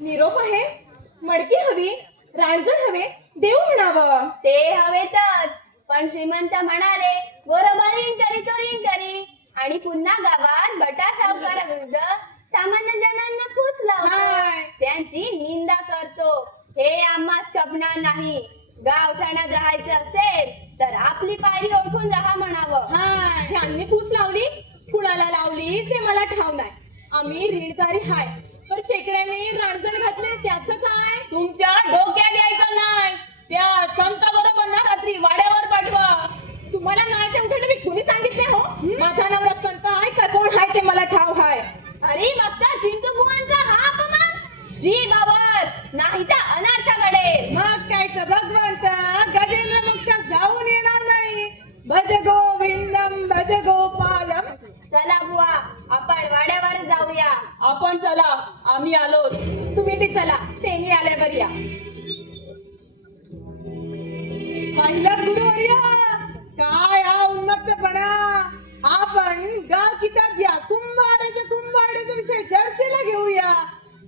निरोप आहे, मडकी हवी, रांजण हवे, देव म्हणावं. ते हवेतच, पण श्रीमंत म्हणाले बरोबर रिंग करी आणि पुन्हा गावात भटा सावकाराविरुद्ध सामान्य जनांना फूस लावतो, हाय. त्यांची निंदा करतो. हे आम्हास खपणार नाही. गावठाणात राहायचं असेल तर आपली पायरी ओळखून राहा म्हणावं. हाय, ह्यांनी फूस लावली, कुणाला लावली ते मला ठाव नाही. आम्ही ऋणकारी हाय, पण शेकड्याने रांजण घातले त्याचं काय? तुमच्या डोक्यात यायचं नाही. त्या संत बरोबर रात्री वाड्यावर पाठवा. तुम्हाला नाही ते उघड मी कुणी सांगितले हो? माझा नवरा संत आहे का कोण आहे ते मला ठाव हाय. अरे बघता चिंटू बुवांचा हा अपमान श्री बाबर नाही तर अनर्थाकडे. मग काय तर भगवंत गजेंद्र मोक्षास धावून येणार नाही. भज गोविंदम भज गोपालम. चला बुवा आपण वाड्यावर जाऊया. आपण चला, आम्ही आलोच. तुम्ही बी चला, तेनी आल्यावर या. पाहिलं गुरुवर्य, काय हा उन्मत्तपणा. आपण गाव किताब या कुंभाराच्या विषय चर्चेला घेऊया.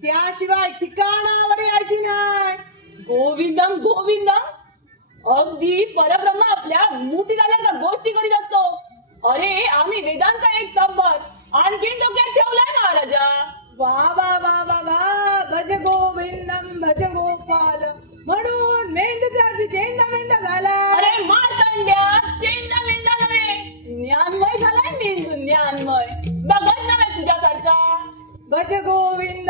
त्याशिवाय ठिकाणावर यायची नाही. गोविंदम गोविंदम, अगदी परब्रह्म आपल्या मुठी झाल्या गोष्टी करीत असतो. अरे आम्ही वेदांत एक तब्बर आणखीन डोक्यात ठेवलाय महाराजा. वा वा वा वा वा, भज गोविंदम भज गोपाल म्हणून मेंदूचा चेंदा झाला. अरे मार्तंड्या, चेंदा मेंदा नव्हे, ज्ञानमय झालाय मेंदू, ज्ञानमय. बघत नाही तुझ्यासारखा. भज गोविंद